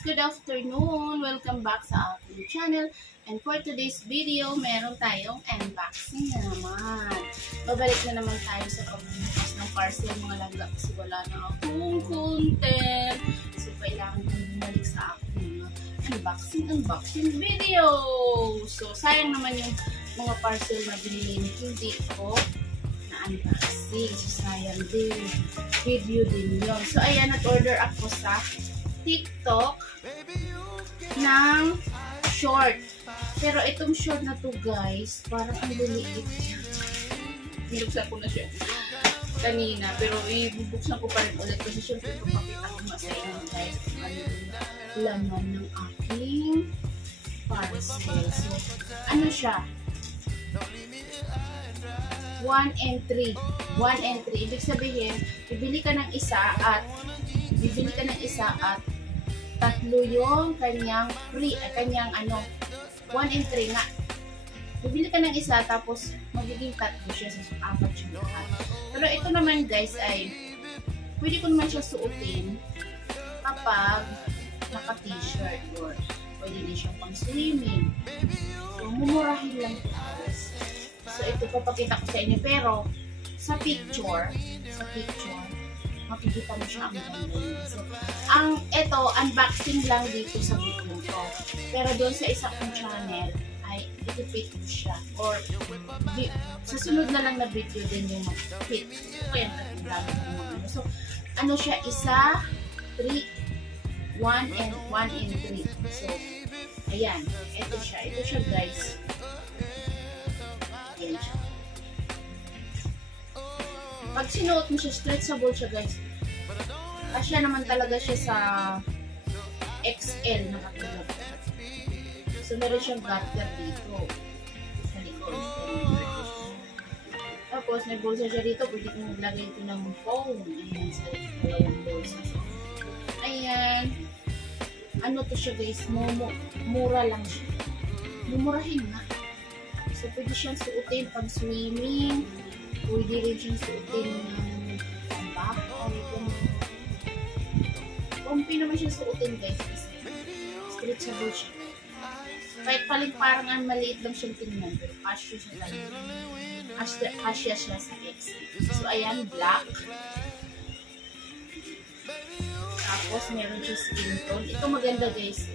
good afternoon! Welcome back sa aking channel. And for today's video, meron tayong unboxing na naman. Babalik na naman tayo sa pagbubukas ng parcel mga langga kasi wala na akong content. So, kailangan kong bumalik sa aking unboxing video. So, sayang naman yung mga parcel na binili ni hindi ko na unboxing. So, sayang din. Video din yun. So, ayan, nag-order ako sa TikTok ng short. Pero itong short na to guys, parang ang liliit niya. Binuksan ko na siya kanina. Pero ibubuksan ko pa rin ulit kasi syempre papakita ko sa inyo guys ano yung laman ng aking parcel. So, ano siya? 1 and 3. 1 and 3. Ibig sabihin, bibili ka ng isa at tatlo yung kanyang free, kanyang 1 and 3 nga. Bibili ka ng isa tapos magiging tatlo siya sa apat siya lahat. Pero ito naman guys ay pwede ko naman siya suotin kapag naka-t-shirt or pwede din siya pang swimming. So, mumurahin lang ito guys. So, ito papakita ko sa inyo pero sa picture makikita mo siya ang ganda niya. So, ito, unboxing lang dito sa video ko. Pero doon sa isa kong channel, ay i-fit ko siya. Or, sa sunod na lang na video din yung mag-fit. Kaya natin namin. So, ano siya? Isa, 3, 1 and 3. So, ayan. Ito siya guys. Ayan siya. Pag sinuot mo siya, stretchable siya guys. Kasya naman talaga siya sa XL na katulad. So, meron siyang gutter dito. Sa likod. Tapos, may bulsa siya dito. Pwede kong maglagay ito ng phone. Ayan, sa dalawang bulsa. Ayan. Ano to siya guys? Mura lang siya. Mumurahin nga. So, pwede siyang suotin pang swimming. Pwede rin siyang suotin ng bahay. Kumpi naman siya suotin guys kasi stretchable siya. Kahit parang maliit lang siyang tingnan pero kasya siya tayo. Kasya siya sa X. So ayan, black. Tapos meron siya skin tone. Ito maganda guys.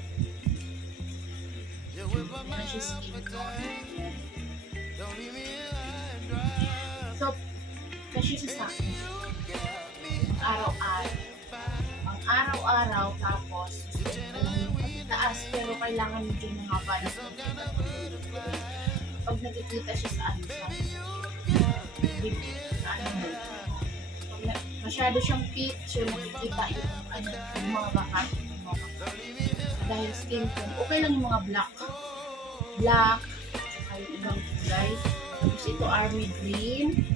Meron siya skin tone. So, kasi siya sa akin. Araw-araw, tapos taas, pero kailangan medyo mahaba na pag nakikita siya sa masyado siyang fit, so nakikita yung mga bakat. Dahil skin tone, okay lang yung mga black, saka yung ibang kulay. Tapos ito army green.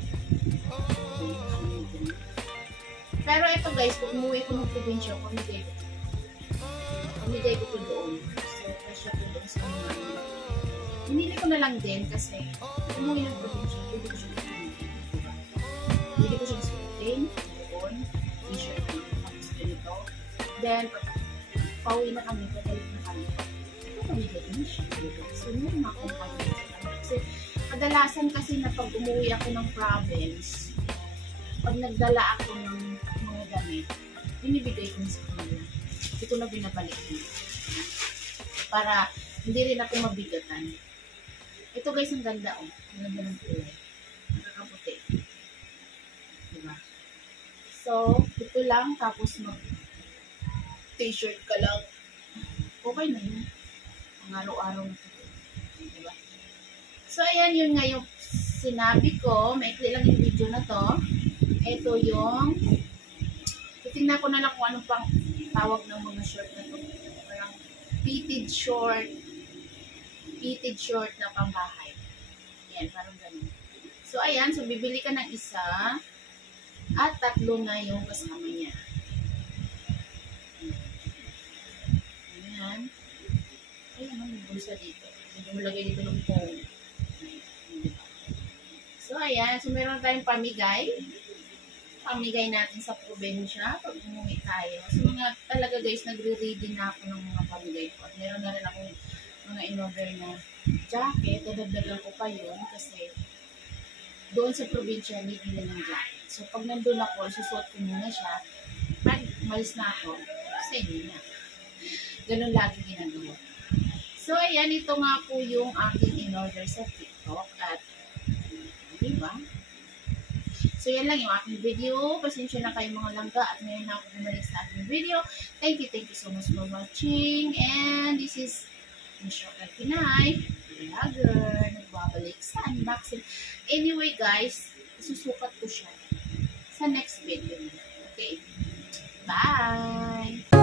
Pero ito guys, kung umuwi ko ng probinsya, pamigay ko doon. So, kasya ko doon sa mga. Hinili ko na lang din kasi umuwi ng probinsya, pwede ko siya suotin. Pwede ko siya suotin doon, t-shirt ko, tapos ganito. Then, pauwi na kami, pabalik na kami. Ito pamigay ko na siya. So, meron akong pamigay. Kasi, kadalasan kasi na pag umuwi ako ng province, pag nagdala ako ng mga gamit, binibigay ko sa kanila. Hindi ko na binabalik nila. Para hindi rin ako mabigatan. Ito guys, ang ganda oh. Ang ganda ng kulay. Nakakaputi. Diba? So, ito lang. Tapos mag-t-shirt ka lang. Okay na yun. Ang araw-araw na ito. Diba? So, ayan yun nga yung sinabi ko. Maikli lang yung video na to. Ito yung titingnan ko na lang kung anong pang tawag ng mga short na to. Parang fitted short na pambahay. Ayan, parang ganun. So, ayan. So, bibili ka ng isa at tatlo na yung kasama niya. Ayan. Ayan, may bulsa dito. Hindi mo lagay dito ng phone. So, ayan. So, meron tayong pamigay. pamigay natin sa probinsya pag umuwi tayo. So mga talaga guys, nagre-ready na ako ng mga pamigay ko. At meron na rin akong mga in-order na jacket. Dadagdagan ko pa yun kasi doon sa probinsya, hindi nila ng jacket. So pag nandun ako, susuot ko muna siya. Pag malis na ako, sa inyo na. Ganun lagi ginagawa. So ayan, ito nga po yung aking in-order sa TikTok. At diba? So, yan lang yung aking video. Pasensya na kayo mga langga at ngayon na ako bumalik sa aking video. Thank you so much for watching. And this is Michelle Pinay, vlogger, nagbabalik sa unboxing. Anyway guys, susukat ko siya sa next video. Okay? Bye!